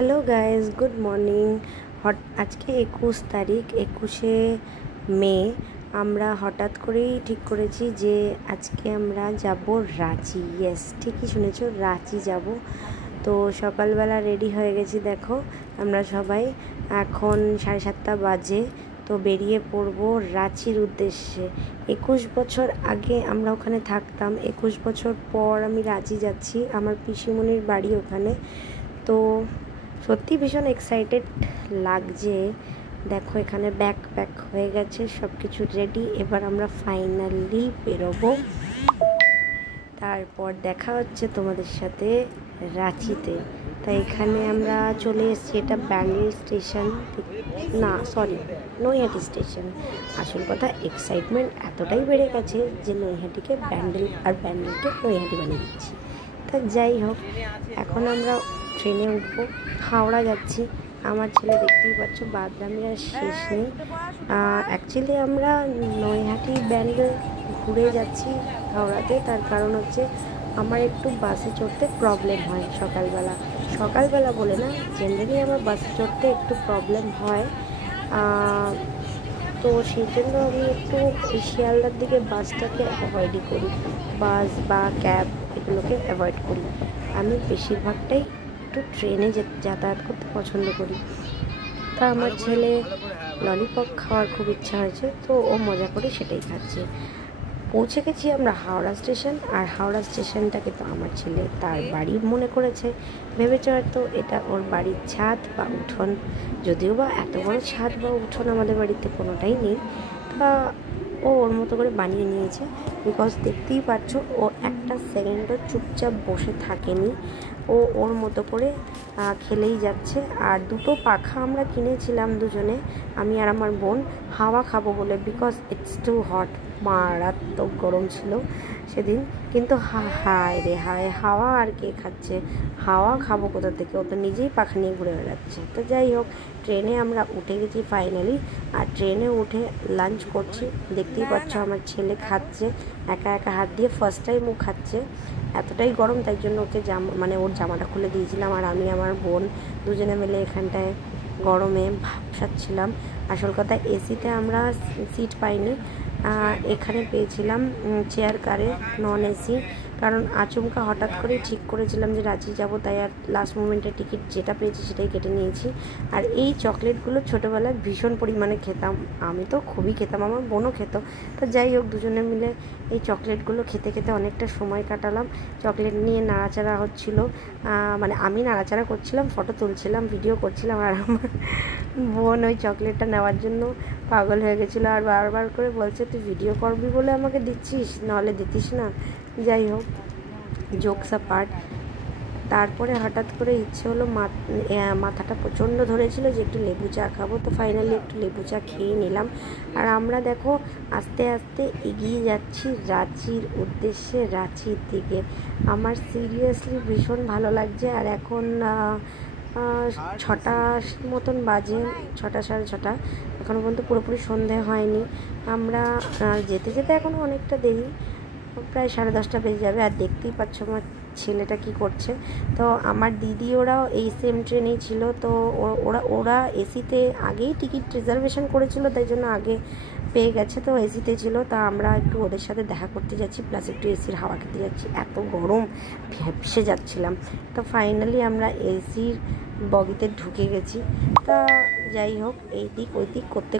Hello guys, good morning. আজকে 21 তারিখ, 21শে মে। আমরা হঠাৎ করেই ঠিক করেছি যে আজকে আমরা যাব রাঁচি। ইয়েস, ঠিকই শুনেছ, রাঁচি যাব। তো সকালবেলা রেডি হয়ে গেছি, দেখো আমরা সবাই। এখন 7:30 বাজে। তো বেরিয়ে পড়বো রাঁচির উদ্দেশ্যে। 21 বছর আগে আমরা ওখানে থাকতাম, 21 বছর পর আমি রাঁচি যাচ্ছি। আমার পিসিমণির বাড়ি ওখানে। তো সত্যি ভীষণ এক্সাইটেড লাগছে। দেখো এখানে ব্যাগ প্যাক হয়ে গেছে, সব কিছু রেডি। এবার আমরা ফাইনালি বেরোবো। তারপর দেখা হচ্ছে তোমাদের সাথে রাঁচিতে। তাই এখানে আমরা চলে এসেছি। এটা ব্যান্ডেল স্টেশন, না সরি, নৈহাটি স্টেশন। আসল কথা, এক্সাইটমেন্ট এতটাই বেড়ে গেছে যে নৈহাটিকে ব্যান্ডেল আর ব্যান্ডেলকে নৈহাটি বানিয়ে দিচ্ছি। তা যাই হোক, এখন আমরা ট্রেনে উঠবো, হাওড়া যাচ্ছি। আমার ছেলে দেখতেই পাচ্ছ, বাদরামির আর শেষ নেই। অ্যাকচুয়ালি আমরা নৈহাটি ব্যান্ডেল ঘুরে যাচ্ছি হাওড়াতে। তার কারণ হচ্ছে আমার একটু বাসে চড়তে প্রবলেম হয় সকালবেলা বলে না, জেনারেলি আমার বাসে চড়তে একটু প্রবলেম হয়। তো সেই জন্য আমি একটু শিয়ালদার দিকে বাসটাকে অ্যাভয়েডই করি, বাস বা ক্যাব এগুলোকে অ্যাভয়েড করি। আমি বেশিরভাগটাই একটু ট্রেনে যাতায়াত করতে পছন্দ করি। তা আমার ছেলে ললিপপ খাওয়ার খুব ইচ্ছা হয়েছে, তো ও মজা করে সেটাই খাচ্ছে। পৌঁছে গেছি আমরা হাওড়া স্টেশন। আর হাওড়া স্টেশনটাকে তো আমার ছেলে তার বাড়ি মনে করেছে, ভেবেছে হয়তো এটা ওর বাড়ির ছাদ বা উঠোন। যদিও বা এত বড় ছাদ বা উঠোন আমাদের বাড়িতে কোনোটাই নেই। তা ও ওর মতো করে বানিয়ে নিয়েছে। বিকজ দেখতেই পাচ্ছ, ও একটা সেকেন্ডও চুপচাপ বসে থাকেনি। ও ওর মতো করে খেলেই যাচ্ছে। আর দুটো পাখা আমরা কিনেছিলাম দুজনে, আমি আর আমার বোন, হাওয়া খাবো বলে। বিকজ ইটস টু হট, মারাত্মক গরম ছিল সেদিন। কিন্তু হায় রে হায়, হাওয়া আর কে খাচ্ছে? হাওয়া খাবো কোথা থেকে? ও তো নিজেই পাখা নিয়ে ঘুরে বেড়াচ্ছে। তো যাই হোক, ট্রেনে আমরা উঠে গেছি ফাইনালি। আর ট্রেনে উঠে লাঞ্চ করছি। দেখতেই পাচ্ছ আমার ছেলে খাচ্ছে একা একা হাত দিয়ে, ফার্স্ট টাইম ও খাচ্ছে। এতটাই গরম, তাই জন্য ওকে ওর জামাটা খুলে দিয়েছিলাম। আর আমি আমার বোন দুজনে মিলে এখানটায় গরমে ভাবসাচ্ছিলাম। আসল কথা, এসিতে আমরা সিট পাইনি, এখানে পেয়েছিলাম চেয়ার কারে, নন এসি। কারণ আচমকা হঠাৎ করে ঠিক করেছিলাম যে রাঁচি যাব, তাই আর লাস্ট মোমেন্টে টিকিট যেটা পেয়েছি সেটাই কেটে নিয়েছি। আর এই চকলেটগুলো ছোটোবেলায় ভীষণ পরিমাণে খেতাম। আমি তো খুবই খেতাম, আমার বোনও খেত। তো যাই হোক, দুজনে মিলে এই চকলেটগুলো খেতে খেতে অনেকটা সময় কাটালাম। চকলেট নিয়ে নাড়াচাড়া হচ্ছিলো, আমি নাড়াচাড়া করছিলাম, ফটো তুলছিলাম, ভিডিও করছিলাম। আর আমার বোন ওই চকলেটটা নেওয়ার জন্য পাগল হয়ে গেছিলো। আর বারবার করে বলছে, তুই ভিডিও করবি বলে আমাকে দিচ্ছিস, নাহলে দিতিস না। যাই হোক, জোকস পার্ট। তারপরে হঠাৎ করে ইচ্ছে হলো, মাথাটা প্রচণ্ড ধরেছিল যে একটু লেবু চা খাবো। তো ফাইনালি একটু লেবু চা খেয়ে নিলাম। আর আমরা দেখো আস্তে আস্তে এগিয়ে যাচ্ছি রাঁচির উদ্দেশ্যে, রাঁচির দিকে। আমার সিরিয়াসলি ভীষণ ভালো লাগছে। আর এখন 6টা মতন বাজে, 6টা 6:30। এখনও পর্যন্ত পুরোপুরি সন্ধে হয়নি। আমরা যেতে যেতে এখনও অনেকটা দেরি, প্রায় 10:30 বেজে যাবে। আর দেখতেই পাচ্ছ আমার ছেলেটা কি করছে। তো আমার দিদি ওরাও এই সেম ট্রেনেই ছিল। তো ওরা এসিতে আগেই টিকিট রিজার্ভেশন করেছিল, তাই জন্য আগে পেয়ে গেছে, তো এসিতে ছিল। তা আমরা একটু ওদের সাথে দেখা করতে যাচ্ছি, প্লাস একটু এসির হাওয়া খেতে যাচ্ছি। এত গরম, ভেপসে যাচ্ছিলাম। তো ফাইনালি আমরা এসির বগিতে ঢুকে গেছি। তা যাই হোক, এই দিক ওই দিক করতে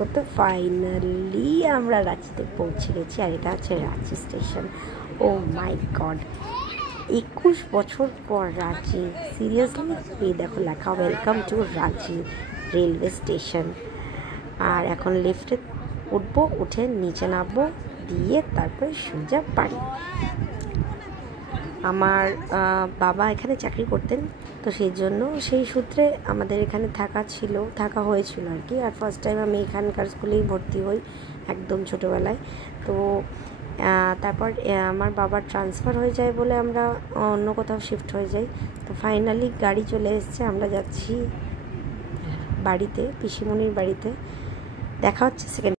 করতে ফাইনালি আমরা রাঁচিতে পৌঁছে গেছি। আর এটা হচ্ছে Ranchi station. Oh my God, 21 বছর পর রাঁচি। সিরিয়াসলি, এই দেখো লেখা, welcome to Ranchi railway station. আর এখন লিফটে উঠবো, উঠে নিচে নামবো, দিয়ে তারপরে সোজা বাড়ি। আমার বাবা এখানে চাকরি করতেন, তো সেই জন্য সেই সূত্রে আমাদের এখানে থাকা হয়েছিল আর কি। আর ফার্স্ট টাইম আমি এখানকার স্কুলেই ভর্তি হই, একদম ছোটোবেলায়। তো তারপর আমার বাবার ট্রান্সফার হয়ে যায় বলে আমরা অন্য কোথাও শিফট হয়ে যাই। তো ফাইনালি গাড়ি চলে এসছে, আমরা যাচ্ছি বাড়িতে, পিসিমণির বাড়িতে। দেখা হচ্ছে সেকেন্ড